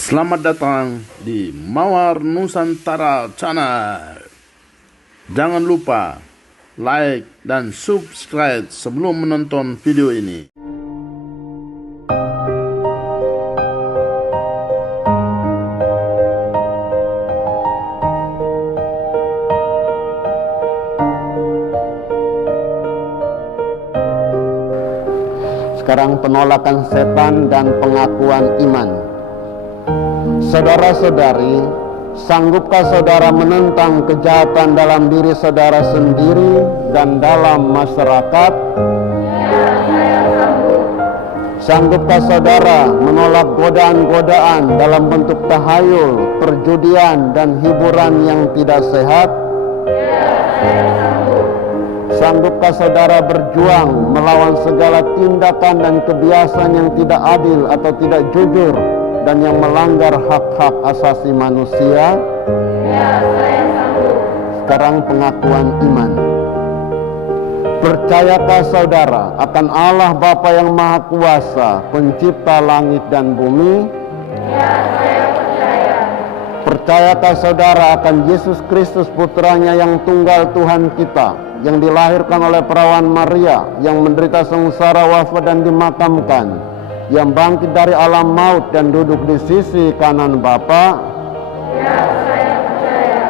Selamat datang di Mawar Nusantara Channel. Jangan lupa like dan subscribe sebelum menonton video ini. Sekarang penolakan setan dan pengakuan iman. Saudara-saudari, sanggupkah saudara menentang kejahatan dalam diri saudara sendiri dan dalam masyarakat? Ya, saya sanggup. Sanggupkah saudara menolak godaan-godaan dalam bentuk tahayul, perjudian, dan hiburan yang tidak sehat? Ya, saya sanggup. Sanggupkah saudara berjuang melawan segala tindakan dan kebiasaan yang tidak adil atau tidak jujur dan yang melanggar hak-hak asasi manusia? Ya, saya sanggup. Sekarang pengakuan iman. Percayakah saudara akan Allah Bapa yang Maha Kuasa, pencipta langit dan bumi? Ya, saya percaya. Percayakah saudara akan Yesus Kristus putranya yang tunggal Tuhan kita, yang dilahirkan oleh perawan Maria, yang menderita sengsara, wafat dan dimakamkan, yang bangkit dari alam maut dan duduk di sisi kanan Bapa? Ya, saya percaya.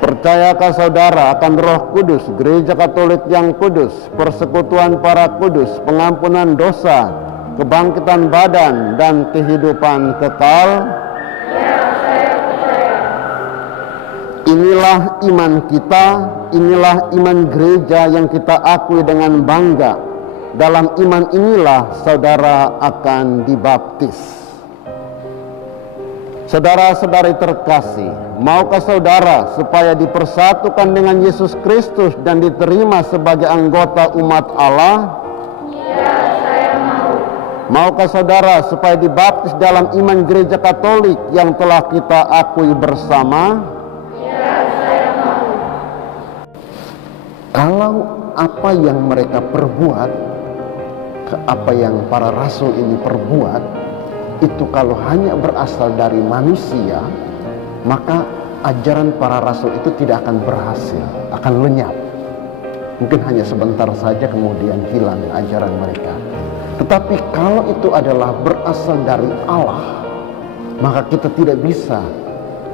Percayakah saudara akan Roh Kudus, Gereja Katolik yang kudus, persekutuan para kudus, pengampunan dosa, kebangkitan badan, dan kehidupan kekal? Ya, saya percaya. Inilah iman kita, inilah iman gereja yang kita akui dengan bangga. Dalam iman inilah saudara akan dibaptis. Saudara-saudari terkasih, maukah saudara supaya dipersatukan dengan Yesus Kristus dan diterima sebagai anggota umat Allah? Ya, saya mau. Maukah saudara supaya dibaptis dalam iman gereja Katolik yang telah kita akui bersama? Ya, saya mau. Kalau apa yang mereka perbuat, apa yang para rasul ini perbuat, itu kalau hanya berasal dari manusia, maka ajaran para rasul itu tidak akan berhasil, akan lenyap. Mungkin hanya sebentar saja kemudian hilang ajaran mereka. Tetapi kalau itu adalah berasal dari Allah, maka kita tidak bisa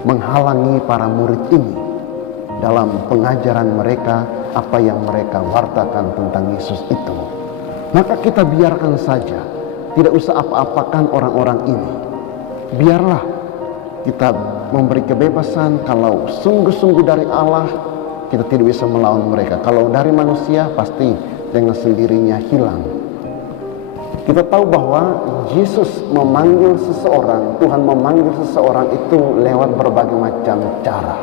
menghalangi para murid ini dalam pengajaran mereka, apa yang mereka wartakan tentang Yesus itu. Maka kita biarkan saja, tidak usah apa-apakan orang-orang ini. Biarlah kita memberi kebebasan. Kalau sungguh-sungguh dari Allah, kita tidak bisa melawan mereka. Kalau dari manusia, pasti dengan sendirinya hilang. Kita tahu bahwa Yesus memanggil seseorang, Tuhan memanggil seseorang itu lewat berbagai macam cara.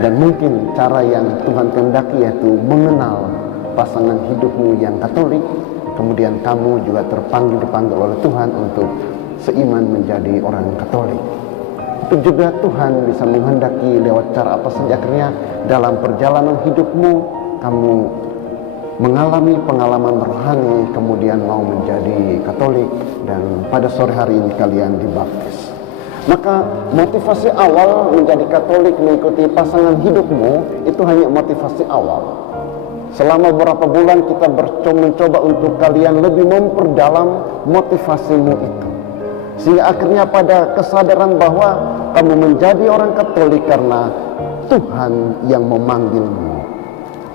Dan mungkin cara yang Tuhan kehendaki yaitu mengenal pasangan hidupmu yang Katolik, kemudian kamu juga dipanggil oleh Tuhan untuk seiman menjadi orang Katolik. Itu juga Tuhan bisa menghendaki lewat cara apa saja. Akhirnya dalam perjalanan hidupmu kamu mengalami pengalaman rohani, kemudian mau menjadi Katolik, dan pada sore hari ini kalian dibaptis. Maka motivasi awal menjadi Katolik, mengikuti pasangan hidupmu, itu hanya motivasi awal. Selama beberapa bulan kita mencoba untuk kalian lebih memperdalam motivasimu itu, sehingga akhirnya pada kesadaran bahwa kamu menjadi orang Katolik karena Tuhan yang memanggilmu,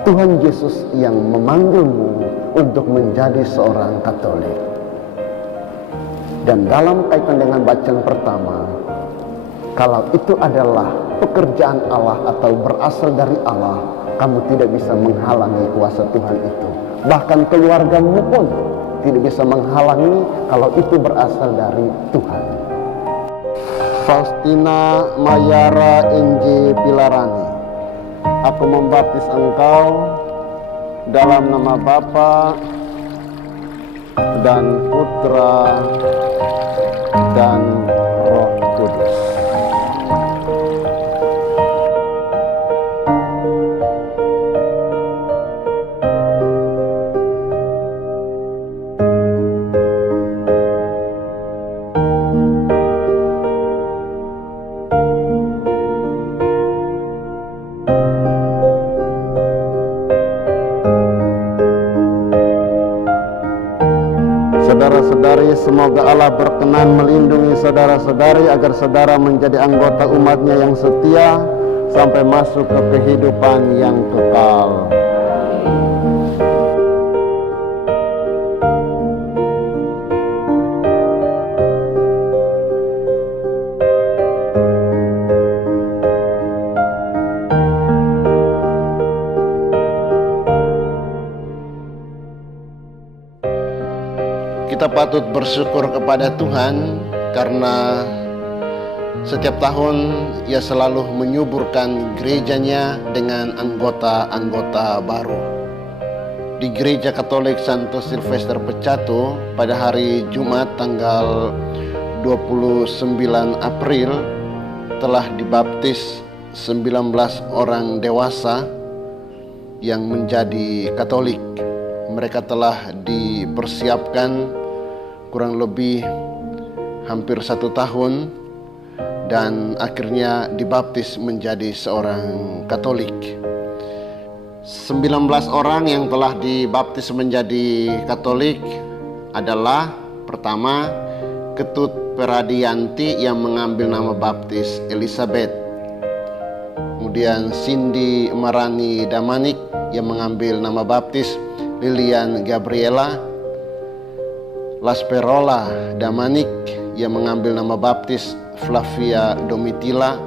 Tuhan Yesus yang memanggilmu untuk menjadi seorang Katolik. Dan dalam kaitan dengan bacaan pertama, kalau itu adalah pekerjaan Allah atau berasal dari Allah, kamu tidak bisa menghalangi kuasa Tuhan itu. Bahkan keluargamu pun tidak bisa menghalangi kalau itu berasal dari Tuhan. Faustina Mayara Enji Pilarani, aku membaptis engkau dalam nama Bapa dan Putra dan Roh Kudus. semoga Allah berkenan melindungi saudara-saudari agar saudara menjadi anggota umatnya yang setia sampai masuk ke kehidupan yang kekal. Kita patut bersyukur kepada Tuhan karena setiap tahun Ia selalu menyuburkan gerejanya dengan anggota-anggota baru. Di Gereja Katolik Santo Silvester Pecato pada hari Jumat tanggal 29 April telah dibaptis 19 orang dewasa yang menjadi Katolik. Mereka telah dipersiapkan kurang lebih hampir 1 tahun dan akhirnya dibaptis menjadi seorang Katolik. 19 orang yang telah dibaptis menjadi Katolik adalah pertama Ketut Peradianti yang mengambil nama baptis Elizabeth. Kemudian Cindy Marani Damanik yang mengambil nama baptis Lilian Gabriela. Lasperola Damanik yang mengambil nama baptis Flavia Domitila.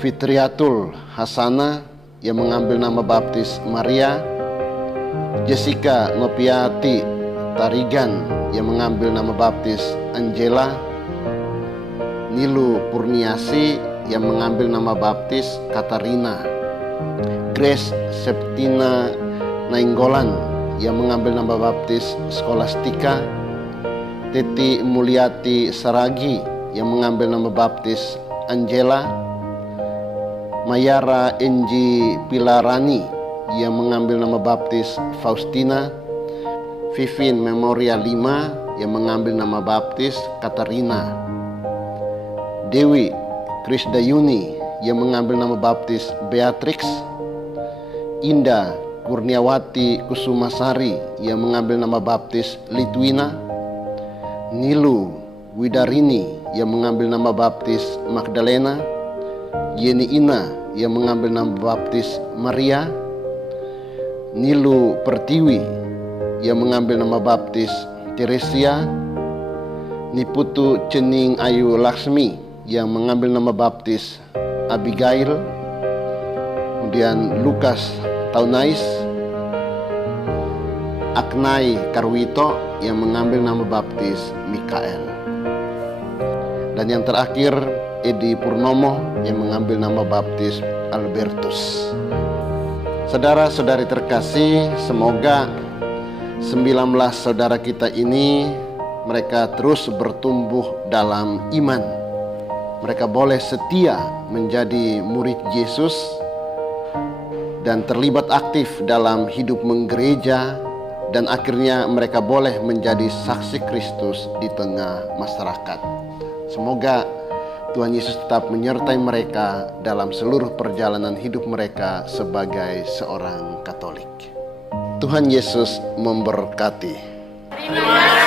Fitriatul Hasana yang mengambil nama baptis Maria. Jessica Nopiati Tarigan yang mengambil nama baptis Angela. Nilu Purniasi yang mengambil nama baptis Katarina. Grace Septina Nainggolan yang mengambil nama baptis Skolastika. Titi Mulyati Saragi yang mengambil nama baptis Angela. Mayara Enji Pilarani yang mengambil nama baptis Faustina. Vivin Memoria 5 yang mengambil nama baptis Katarina. Dewi Krisdayuni yang mengambil nama baptis Beatrix. Indah Kurniawati Kusumasari yang mengambil nama baptis Litwina. Nilu Widarini yang mengambil nama baptis Magdalena. Yeni Ina yang mengambil nama baptis Maria. Nilu Pertiwi yang mengambil nama baptis Teresia. Niputu Cening Ayu Laksmi yang mengambil nama baptis Abigail. Kemudian Lukas Taunais. Aknai Karwito yang mengambil nama baptis Mikael. Dan yang terakhir Edi Purnomo yang mengambil nama baptis Albertus. Saudara-saudari terkasih, semoga 19 saudara kita ini mereka terus bertumbuh dalam iman. Mereka boleh setia menjadi murid Yesus dan terlibat aktif dalam hidup menggereja, dan akhirnya mereka boleh menjadi saksi Kristus di tengah masyarakat. Semoga Tuhan Yesus tetap menyertai mereka dalam seluruh perjalanan hidup mereka sebagai seorang Katolik. Tuhan Yesus memberkati. Terima kasih.